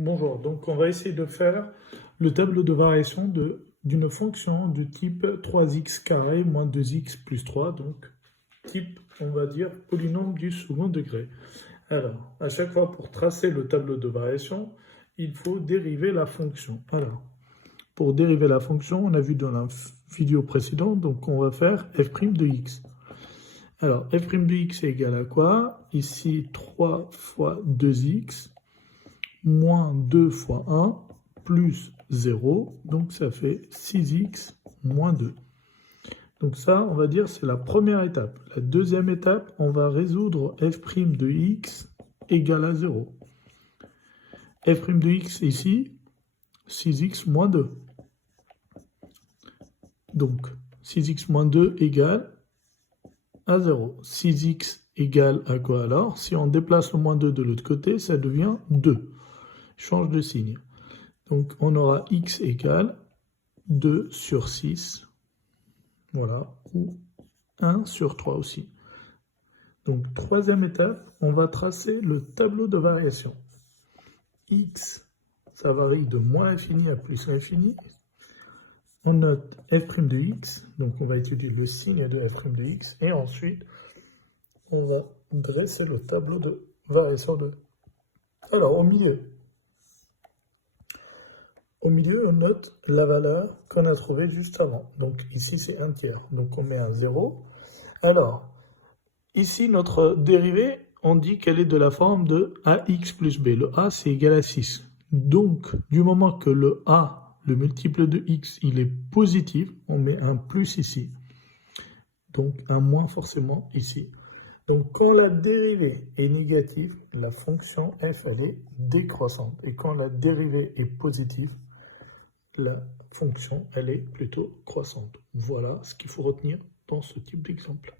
Bonjour, donc on va essayer de faire le tableau de variation d'une fonction du type 3x carré moins 2x plus 3, donc type, on va dire, polynôme du second degré. Alors, à chaque fois pour tracer le tableau de variation, il faut dériver la fonction. Alors, pour dériver la fonction, on a vu dans la vidéo précédente, donc on va faire f' de x. Alors, f' de x est égal à quoi? Ici, 3 fois 2x moins 2 fois 1 plus 0, donc ça fait 6x moins 2. Donc ça, on va dire, c'est la première étape. La deuxième étape, on va résoudre f' de x égale à 0. f' de x ici, 6x moins 2. Donc 6x moins 2 égale à 0. 6x égale à quoi alors? Si on déplace le moins 2 de l'autre côté, ça devient 2. Change de signe. Donc on aura x égale 2 sur 6, voilà, ou 1 sur 3 aussi. Donc troisième étape, on va tracer le tableau de variation. X, ça varie de moins l'infini à plus l'infini. On note f' de x, donc on va étudier le signe de f' de x, et ensuite on va dresser le tableau de variation de... Alors au milieu, on note la valeur qu'on a trouvée juste avant. Donc ici, c'est 1 tiers. Donc on met un 0. Alors, ici, notre dérivée, on dit qu'elle est de la forme de ax plus b. Le a, c'est égal à 6. Donc, du moment que le a, le multiple de x, il est positif, on met un plus ici. Donc un moins forcément ici. Donc quand la dérivée est négative, la fonction f, elle est décroissante. Et quand la dérivée est positive, la fonction, elle est plutôt croissante. Voilà ce qu'il faut retenir dans ce type d'exemple.